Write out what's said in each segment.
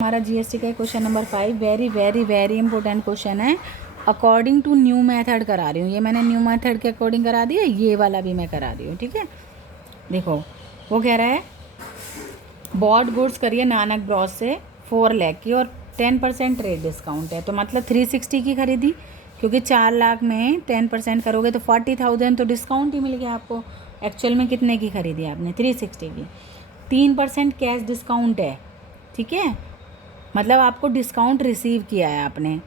हमारा जीएसटी का question number 5 very very very important question है। अकॉर्डिंग टू न्यू मेथड करा रही हूँ, ये मैंने न्यू मेथड के अकॉर्डिंग करा दिया, ये वाला भी मैं करा रही हूँ। ठीक है, देखो वो कह रहा है बॉट गुड्स करिए नानक ब्रॉस से 4 लाख की और 10% ट्रेड डिस्काउंट है, तो मतलब 360 की खरीदी, क्योंकि 4 लाख में 10% करोगे तो 40,000 तो डिस्काउंट ही मिल गया आपको। एक्चुअल में कितने की खरीदी आपने? 360 की। 3% कैश डिस्काउंट है, ठीक है, मतलब आपको डिस्काउंट रिसीव किया है आपने।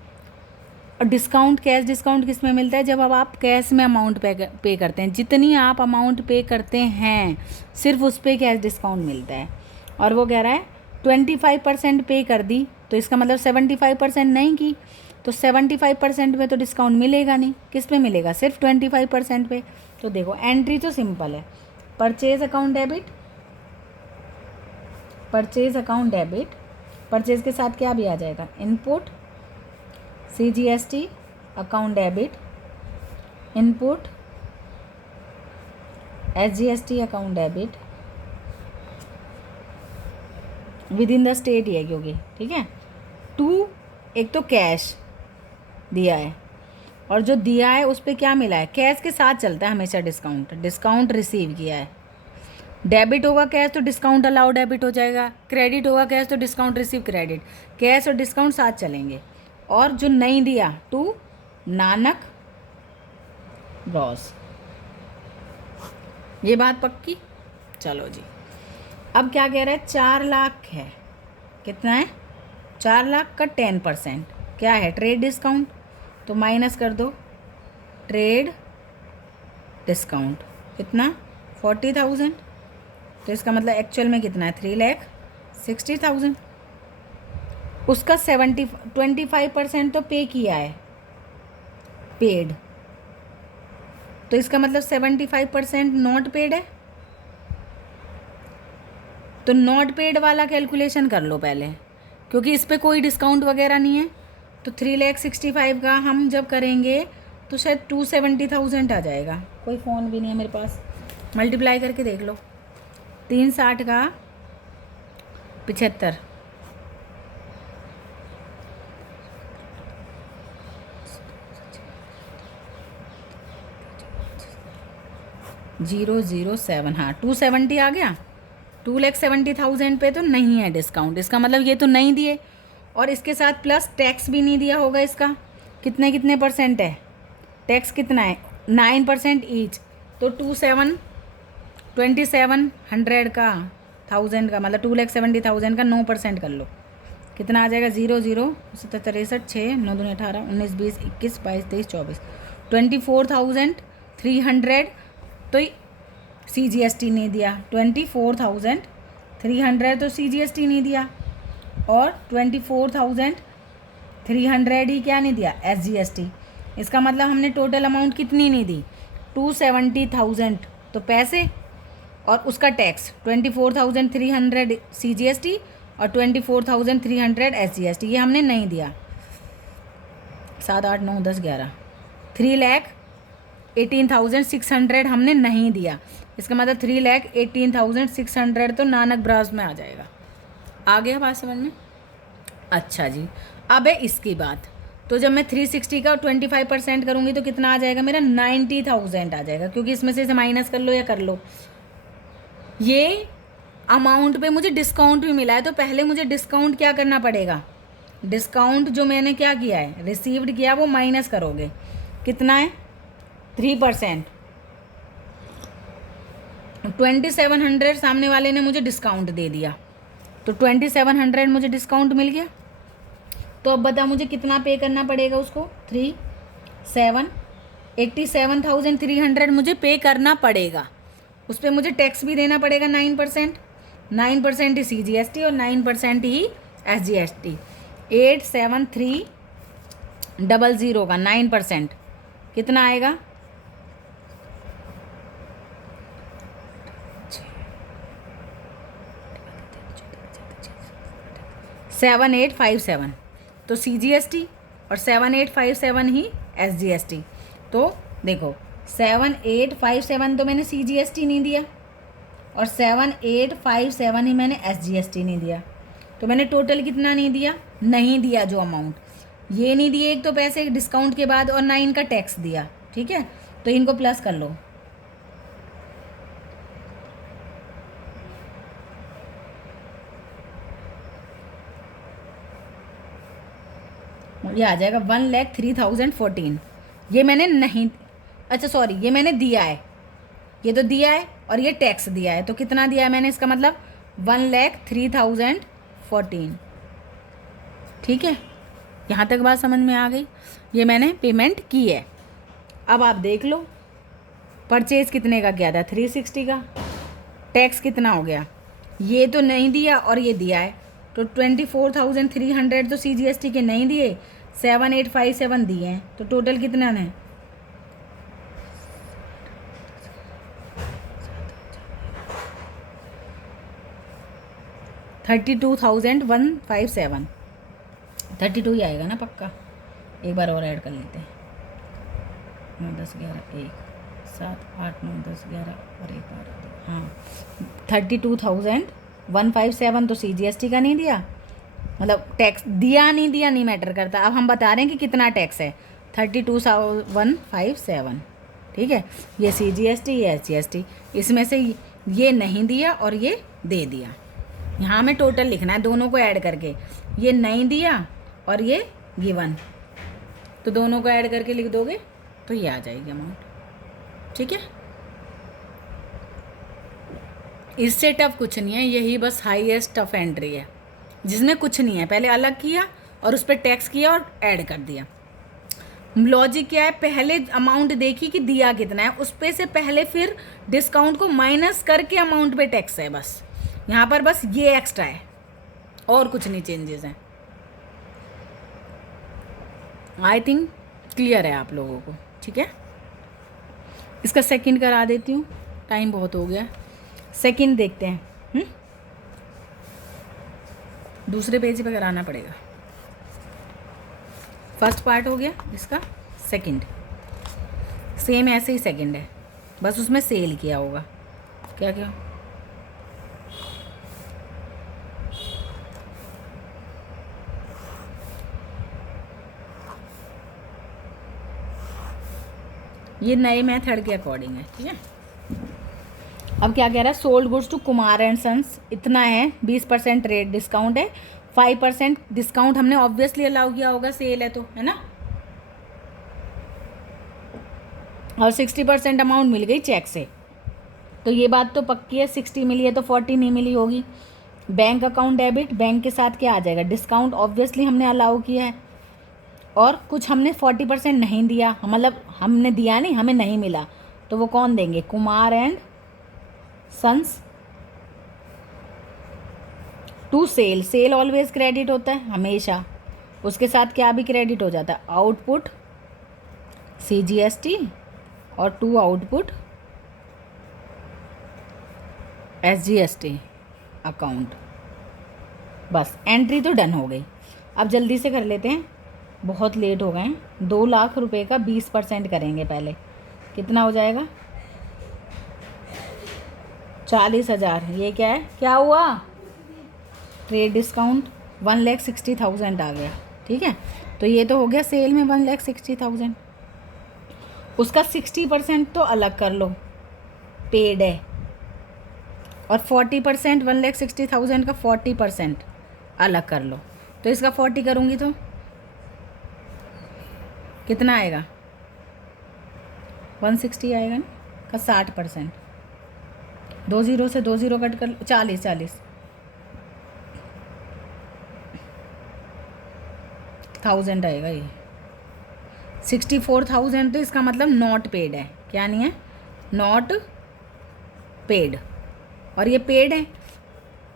और डिस्काउंट, कैश डिस्काउंट किस में मिलता है? जब अब आप कैश में अमाउंट पे करते हैं, जितनी आप अमाउंट पे करते हैं सिर्फ उस पर कैश डिस्काउंट मिलता है। और वो कह रहा है 25% पे कर दी, तो इसका मतलब 75% नहीं की, तो 75% पे तो डिस्काउंट मिलेगा नहीं। किस पे मिलेगा? सिर्फ 25% पे। तो देखो एंट्री तो सिंपल है, purchase account debit, purchase account debit, purchase के साथ क्या भी आ जाएगा? Input CGST account debit, input SGST account debit, within the state ही है क्योंकि, ठीक है। 2 एक तो कैश दिया है, और जो दिया है उस पर क्या मिला है? कैश के साथ चलता है हमेशा डिस्काउंट, डिस्काउंट रिसीव किया है। डेबिट होगा कैश तो डिस्काउंट अलाउ डेबिट हो जाएगा, क्रेडिट होगा कैश तो डिस्काउंट रिसीव क्रेडिट, कैश और डिस्काउंट साथ चलेंगे। और जो नहीं दिया 2 नानक ब्रॉस, ये बात पक्की। चलो जी, अब क्या कह रहा है? 4 लाख है, कितना है? 4 लाख का 10% क्या है? ट्रेड डिस्काउंट, तो माइनस कर दो ट्रेड डिस्काउंट, कितना? 40,000, तो इसका मतलब एक्चुअल में कितना है? 3,60,000। उसका 25% तो पे किया है, पेड, तो इसका मतलब 75% नॉट पेड है। तो नॉट पेड वाला कैलकुलेशन कर लो पहले, क्योंकि इस पर कोई डिस्काउंट वगैरह नहीं है। तो 3,65,000 का हम जब करेंगे तो शायद 270,000 आ जाएगा। कोई फ़ोन भी नहीं है मेरे पास, मल्टीप्लाई करके देख लो। 360 का 75, जीरो 7, हाँ 270 आ गया। 2,70,000 पे तो नहीं है डिस्काउंट, इसका मतलब ये तो नहीं दिए, और इसके साथ प्लस टैक्स भी नहीं दिया होगा। इसका कितने कितने परसेंट है? टैक्स कितना है? 9% ईच, तो 2,700 का 1000 का मतलब 2,70,000 का 9% कर लो, कितना आ जाएगा? 0 0 77 63 6 9 2 18 19 20 21 22 23 24 24,300। तो CGST नहीं दिया, 24,300 तो CGST नहीं दिया, और 24,300 ही क्या नहीं दिया? SGST। इसका मतलब हमने टोटल अमाउंट कितनी नहीं दी? 270,000 तो पैसे, और उसका टैक्स 24,300 CGST और 24,300 SGST, ये हमने नहीं दिया। 7 8 9 10 11 3,18,600 हमने नहीं दिया। इसका मतलब 3,18,600 तो नानक ब्रास में आ जाएगा। आ गया बात समझ में? अच्छा जी, अब है इसकी बात। तो जब मैं 360 का 25% करूँगी तो कितना आ जाएगा मेरा? 90,000 आ जाएगा, क्योंकि इसमें से माइनस कर लो या कर लो। ये अमाउंट पे मुझे डिस्काउंट भी मिला है, तो पहले मुझे डिस्काउंट क्या करना पड़ेगा? डिस्काउंट जो मैंने क्या किया है, रिसीव्ड किया, वो माइनस करोगे। कितना है? 3%। 2,700 सामने वाले ने मुझे डिस्काउंट दे दिया, तो 2,700 मुझे डिस्काउंट मिल गया। तो अब बता मुझे कितना पे करना पड़ेगा उसको? 87,300 मुझे पे करना पड़ेगा। उस पर मुझे टैक्स भी देना पड़ेगा 9%, 9% ही CGST और 9% ही SGST। 87,300 का 9% कितना आएगा? 7,857, तो CGST और 7,857 ही SGST। तो देखो 7,857 तो मैंने CGST नहीं दिया, और 7,857 ही मैंने SGST नहीं दिया, तो मैंने टोटल कितना नहीं दिया, नहीं दिया जो अमाउंट, ये नहीं दिए एक तो पैसे डिस्काउंट के बाद, और ना इनका टैक्स दिया, ठीक है। तो इनको प्लस कर लो, ये आ जाएगा 1,03,014। ये मैंने नहीं, अच्छा सॉरी, ये मैंने दिया है, ये तो दिया है और ये टैक्स दिया है, तो कितना दिया है मैंने, इसका मतलब 1,03,014, ठीक है। यहाँ तक बात समझ में आ गई। ये मैंने पेमेंट की है। अब आप देख लो परचेज कितने का किया था, 360 का, टैक्स कितना हो गया, ये तो नहीं दिया और ये दिया है, तो 24,300 तो CGST के नहीं दिए, 7,857 दिए हैं, तो टोटल कितना है, 32,157, 32 ही आएगा ना पक्का। एक बार और ऐड कर लेते हैं, 9 10 11 1 7 8 9 10 11 और एक बार, हाँ 32,157 तो CGST का नहीं दिया, मतलब टैक्स दिया नहीं मैटर करता। अब हम बता रहे हैं कि कितना टैक्स है, 32,157, ठीक है। ये CGST, ये SGST, इसमें से ये नहीं दिया और ये दे दिया। यहाँ हमें टोटल लिखना है दोनों को ऐड करके, ये नहीं दिया और ये गिवन, तो दोनों को ऐड करके लिख दोगे तो ये आ जाएगी अमाउंट, ठीक है। इससे टफ कुछ नहीं है, यही बस हाईएस्ट टफ एंट्री है जिसमें कुछ नहीं है, पहले अलग किया और उस पर टैक्स किया और ऐड कर दिया। लॉजिक क्या है, पहले अमाउंट देखी कि दिया कितना है, उस पे से पहले फिर डिस्काउंट को माइनस करके अमाउंट पे टैक्स है, बस यहाँ पर बस ये एक्स्ट्रा है और कुछ नहीं चेंजेस हैं। आई थिंक क्लियर है आप लोगों को, ठीक है। इसका सेकंड करा देती हूँ, टाइम बहुत हो गया, सेकंड देखते हैं। दूसरे पेज पे कराना पड़ेगा, फर्स्ट पार्ट हो गया इसका, सेकंड सेम ऐसे ही सेकंड है, बस उसमें सेल किया होगा, क्या क्या ये नए मेथड के अकॉर्डिंग है, ठीक है। अब क्या कह रहा है, sold goods to Kumar and sons इतना है, 20% रेट डिस्काउंट है, 5% डिस्काउंट हमने ऑब्वियसली अलाउ किया होगा, सेल है तो, है ना। और 60% अमाउंट मिल गई चेक से, तो ये बात तो पक्की है, 60 मिली है तो 40 नहीं मिली होगी। बैंक अकाउंट डेबिट, बैंक के साथ क्या आ जाएगा, डिस्काउंट ऑब्वियसली हमने अलाउ किया है, और कुछ हमने 40% नहीं दिया, मतलब हमने दिया नहीं, हमें नहीं मिला, तो वो कौन देंगे, Kumar and sons to sale. Sale always credit होता है हमेशा, उसके साथ क्या भी क्रेडिट हो जाता है, आउटपुट CGST और टू आउटपुट SGST अकाउंट। बस एंट्री तो डन हो गई। अब जल्दी से कर लेते हैं, बहुत लेट हो गए हैं। 2 लाख रुपए का 20% करेंगे पहले, कितना हो जाएगा, 40,000। ये क्या है, क्या हुआ, ट्रेड डिस्काउंट 1,60,000 आ गया, ठीक है। तो ये तो हो गया सेल में 1,60,000, उसका 60% तो अलग कर लो, पेड है, और 40% 1,60,000 का 40% अलग कर लो, तो इसका 40 करूँगी तो कितना आएगा, 160 आएगा ना, का 60%, 2 0 से 2 0 कट कर, 40 1000 आएगा। ये 64,000 तो इसका मतलब नॉट पेड है, क्या नहीं है, नॉट पेड, और ये पेड है।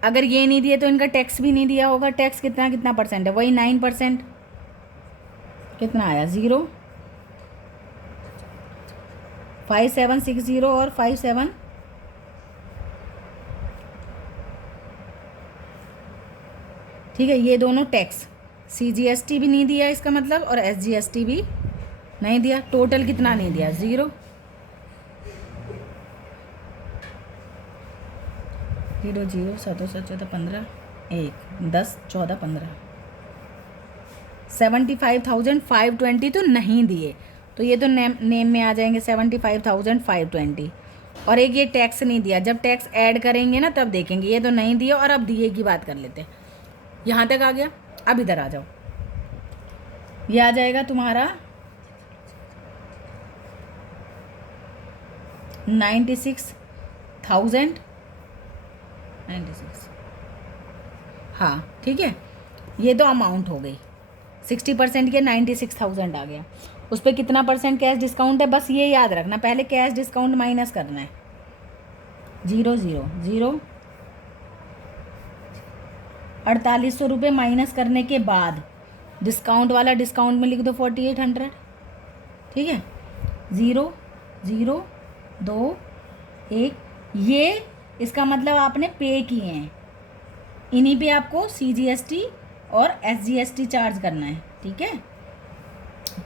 अगर ये नहीं दिए तो इनका टैक्स भी नहीं दिया होगा, टैक्स कितना परसेंट है, वही 9%, कितना आया 0, 5760 और 57, ठीक है। ये दोनों टैक्स, CGST भी नहीं दिया इसका मतलब, और SGST भी नहीं दिया, टोटल कितना नहीं दिया, 0 0 0 7 7 15 1 10 14 15 75,520 तो नहीं दिए, तो ये तो नेम में आ जाएंगे 75,520। और एक ये टैक्स नहीं दिया, जब टैक्स ऐड करेंगे ना तब देखेंगे। ये तो नहीं दिए, और अब दिए की बात कर लेते हैं। यहाँ तक आ गया। अब इधर आ जाओ, ये आ जाएगा तुम्हारा 96,096। हाँ ठीक है, ये तो अमाउंट हो गई। 60% के 96,000 आ गया। उस पर कितना परसेंट कैश डिस्काउंट है, बस ये याद रखना। पहले कैश डिस्काउंट माइनस करना है। 0 0 0 4800 रुपये माइनस करने के बाद डिस्काउंट वाला डिस्काउंट में लिख दो 4800। ठीक है, 0 0 2 1। ये इसका मतलब आपने पे किए हैं, इन्हीं पे आपको CGST और SGST चार्ज करना है। ठीक है,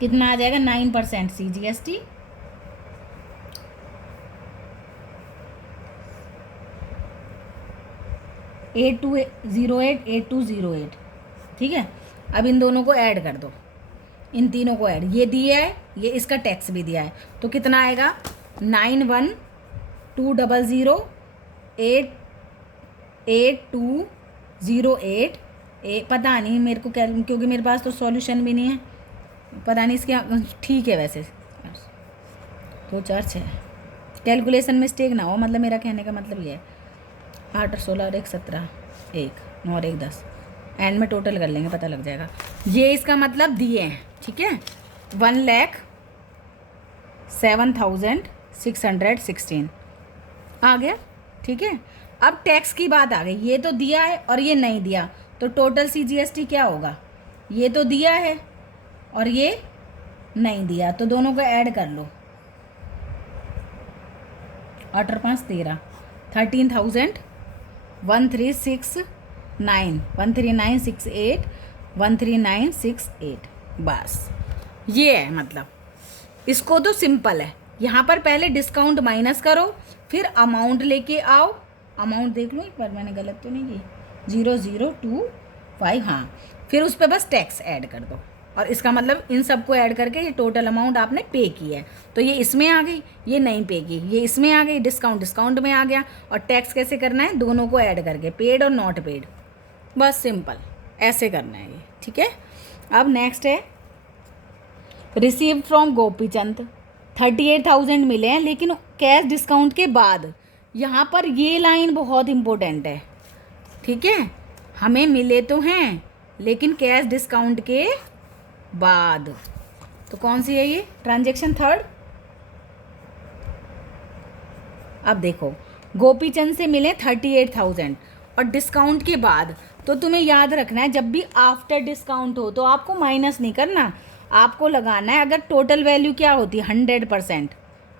कितना आ जाएगा 9% CGST, 8208 8208। ठीक है, अब इन दोनों को ऐड कर दो, इन तीनों को ऐड। ये दिया है, ये इसका टैक्स भी दिया है, तो कितना आएगा 91,200,88208। पता नहीं मेरे को, क्योंकि मेरे पास तो सॉल्यूशन भी नहीं है, पता नहीं इसके। ठीक है, वैसे 2 4 6 कैलकुलेशन मिस्टेक ना हो, मतलब मेरा कहने का मतलब ये है। 8 और 16 और 1 17 1 9 और 1 10, एंड में टोटल कर लेंगे, पता लग जाएगा। ये इसका मतलब दिए हैं। ठीक है, 1,07,616 आ गया। ठीक है, अब टैक्स की बात आ गई। ये तो दिया है और ये नहीं दिया, तो टोटल CGST क्या होगा। ये तो दिया है और ये नहीं दिया, तो दोनों को ऐड कर लो। 8 और 5 13, 13,1369 13968 13968। बस ये है, मतलब इसको तो सिंपल है। यहाँ पर पहले डिस्काउंट माइनस करो, फिर अमाउंट लेके आओ। अमाउंट देख लो एक बार, मैंने गलत तो नहीं की। 0025, हाँ। फिर उस पर बस टैक्स ऐड कर दो, और इसका मतलब इन सबको ऐड करके ये टोटल अमाउंट आपने पे की है। तो ये इसमें आ गई, ये नहीं पे की, ये इसमें आ गई, डिस्काउंट में आ गया। और टैक्स कैसे करना है, दोनों को ऐड करके, पेड और नॉट पेड। बस सिंपल ऐसे करना है ये। ठीक है, अब नेक्स्ट है रिसीव फ्रॉम गोपीचंद। 38,000 मिले हैं, लेकिन कैश डिस्काउंट के बाद। यहाँ पर ये लाइन बहुत इंपॉर्टेंट है। ठीक है, हमें मिले तो हैं, लेकिन कैश डिस्काउंट के बाद। तो कौन सी है ये ट्रांजैक्शन थर्ड। अब देखो, गोपीचंद से मिले 38,000 और डिस्काउंट के बाद। तो तुम्हें याद रखना है, जब भी आफ्टर डिस्काउंट हो तो आपको माइनस नहीं करना, आपको लगाना है। अगर टोटल वैल्यू क्या होती है 100%,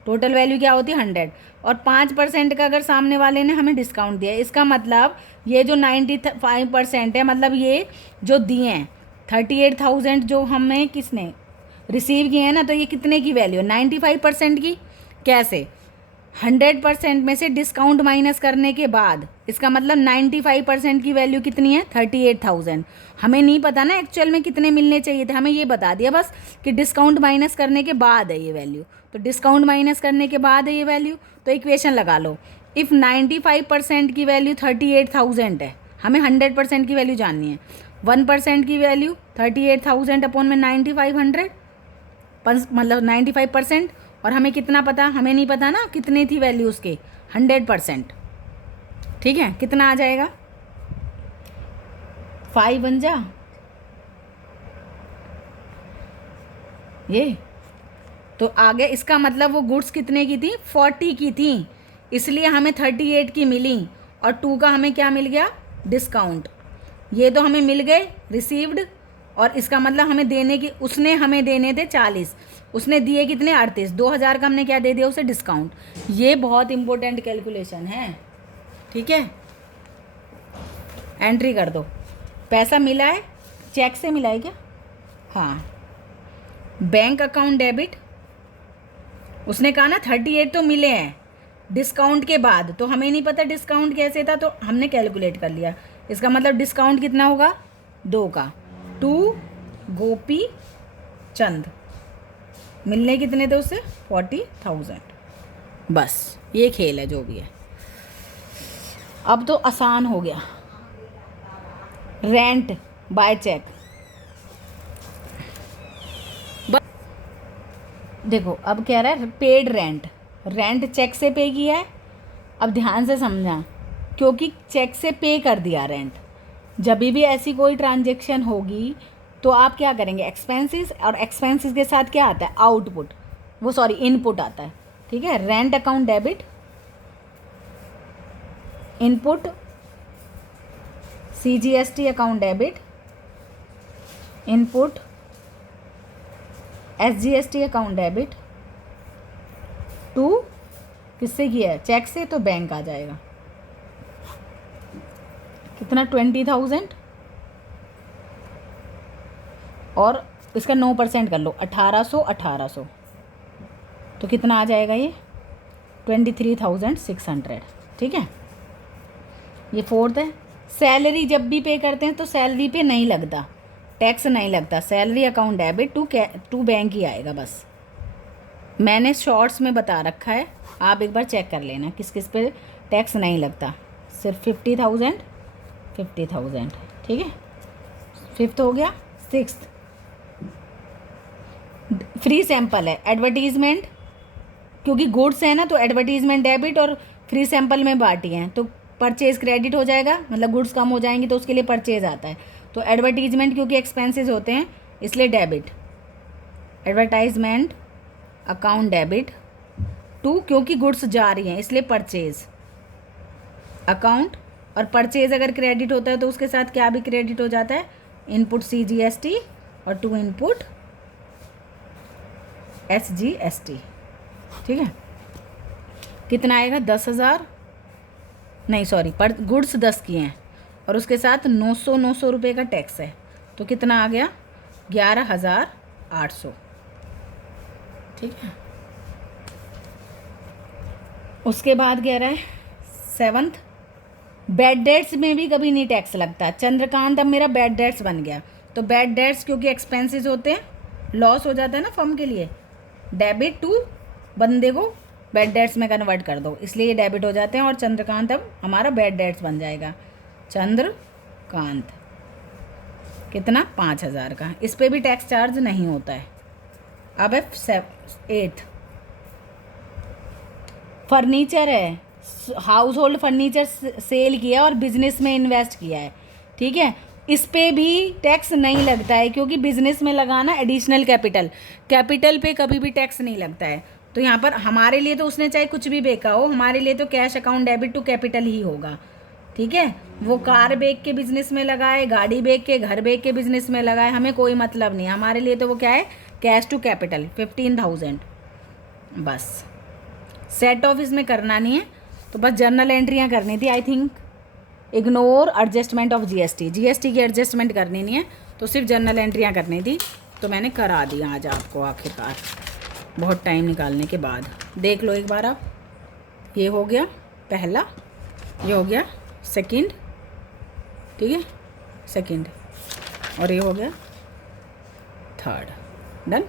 टोटल वैल्यू क्या होती है 100, और 5% का अगर सामने वाले ने हमें डिस्काउंट दिया, इसका मतलब ये जो 95% है, मतलब ये जो दिए हैं 38,000 जो हमें किसने रिसीव किए हैं ना, तो ये कितने की वैल्यू है 95% की। कैसे, 100% में से डिस्काउंट माइनस करने के बाद, इसका मतलब 95% की वैल्यू कितनी है 38,000। हमें नहीं पता ना एक्चुअल में कितने मिलने चाहिए थे, हमें ये बता दिया बस कि डिस्काउंट माइनस करने के बाद है ये वैल्यू। तो डिस्काउंट माइनस करने के बाद है ये वैल्यू, तो इक्वेशन लगा लो। इफ़ 95% की वैल्यू 38,000 है, हमें 100% की वैल्यू जाननी है। 1% की वैल्यू 38,000 अपॉन में 9,500, मतलब 95%। और हमें कितना पता, हमें नहीं पता ना कितनी थी वैल्यू उसके 100%। ठीक है, कितना आ जाएगा 5 बन जा ये, तो आगे इसका मतलब वो गुड्स कितने की थी 40 की थी, इसलिए हमें 38 की मिली। और 2 का हमें क्या मिल गया डिस्काउंट। ये तो हमें मिल गए रिसीव्ड, और इसका मतलब हमें देने की, उसने हमें देने थे 40, उसने दिए कितने 38, 2,000 का हमने क्या दे दिया उसे डिस्काउंट। ये बहुत इंपॉर्टेंट कैलकुलेशन है। ठीक है, एंट्री कर दो। पैसा मिला है, चेक से मिला है क्या, हाँ। बैंक अकाउंट डेबिट, उसने कहा ना 38 तो मिले हैं डिस्काउंट के बाद, तो हमें नहीं पता डिस्काउंट कैसे था, तो हमने कैलकुलेट कर लिया। इसका मतलब डिस्काउंट कितना होगा, 2 का। 2 गोपी चंद, मिलने कितने थे उससे, 40,000। बस ये खेल है जो भी है। अब तो आसान हो गया। रेंट बाय चेक, देखो अब कह रहा है पेड रेंट, रेंट चेक से पे किया है। अब ध्यान से समझना, क्योंकि चेक से पे कर दिया रेंट, जब भी ऐसी कोई ट्रांजेक्शन होगी तो आप क्या करेंगे, एक्सपेंसेस, और एक्सपेंसेस के साथ क्या आता है, आउटपुट, वो सॉरी इनपुट आता है, ठीक है। Rent account debit, input CGST account debit, input SGST account debit. 2 किससे किया है, चेक से, तो बैंक आ जाएगा कितना, 20,000, और इसका 9% कर लो, 1800, तो कितना आ जाएगा ये, 23,600, ठीक है। ये 4th है। सैलरी जब भी पे करते हैं तो सैलरी पे नहीं लगता, टैक्स नहीं लगता, salary account debit to bank ही आएगा बस। मैंने शॉर्ट्स में बता रखा है, आप एक बार चेक कर लेना किस किस पे टैक्स नहीं लगता, सिर्फ 50,000, ठीक है। 5th हो गया। 6th फ्री सैंपल है, एडवर्टीजमेंट, क्योंकि गुड्स है ना तो एडवर्टीजमेंट डेबिट और फ्री सैंपल में बांटी हैं, तो परचेज क्रेडिट हो जाएगा, मतलब गुड्स कम हो जाएंगी तो उसके लिए परचेज आता है। तो एडवर्टीजमेंट क्योंकि एक्सपेंसेस होते हैं इसलिए डेबिट, एडवर्टाइजमेंट अकाउंट डेबिट। 2 क्योंकि गुड्स जा रही हैं इसलिए परचेज अकाउंट, और परचेज अगर क्रेडिट होता है तो उसके साथ क्या भी क्रेडिट हो जाता है, इनपुट CGST और 2 इनपुट SGST, ठीक है। कितना आएगा, 10,000, नहीं सॉरी, पर गुड्स 10 किए हैं और उसके साथ 900 रुपये का टैक्स है, तो कितना आ गया, 11,800, ठीक है। उसके बाद कह रहा है 7th, बैड डेट्स में भी कभी नहीं टैक्स लगता। चंद्रकांत अब मेरा बैड डेट्स बन गया, तो बैड डेट्स क्योंकि एक्सपेंसेस होते हैं, लॉस हो जाता है ना फर्म के लिए, डेबिट टू बंदे को बैड डेट्स में कन्वर्ट कर दो, इसलिए ये डेबिट हो जाते हैं, और चंद्रकांत अब हमारा बैड डेट्स बन जाएगा। चंद्रकांत कितना, 5,000 का, इस पर भी टैक्स चार्ज नहीं होता है। अब है 8th, फर्नीचर है, हाउस होल्ड फर्नीचर सेल किया और बिजनेस में इन्वेस्ट किया है, ठीक है। इस पे भी टैक्स नहीं लगता है, क्योंकि बिजनेस में लगाना एडिशनल कैपिटल पे कभी भी टैक्स नहीं लगता है। तो यहाँ पर हमारे लिए तो उसने चाहे कुछ भी बेचा हो, हमारे लिए तो cash account debit to capital ही होगा, ठीक है। वो कार बेच के बिजनेस में लगाए, गाड़ी बेच के, घर बेच के बिजनेस में लगाए, हमें कोई मतलब नहीं, हमारे लिए तो वो क्या है, कैश टू कैपिटल 15,000 बस। सेट ऑफ इसमें करना नहीं है, तो बस जर्नल एंट्रियाँ करनी थी। I think ignore adjustment of GST की एडजस्टमेंट करनी नहीं है, तो सिर्फ जर्नल एंट्रियाँ करनी थी, तो मैंने करा दी आज आपको आखिरकार, बहुत टाइम निकालने के बाद। देख लो एक बार आप, ये हो गया पहला, ये हो गया सेकंड, ठीक है, सेकंड, और ये हो गया थर्ड, डन।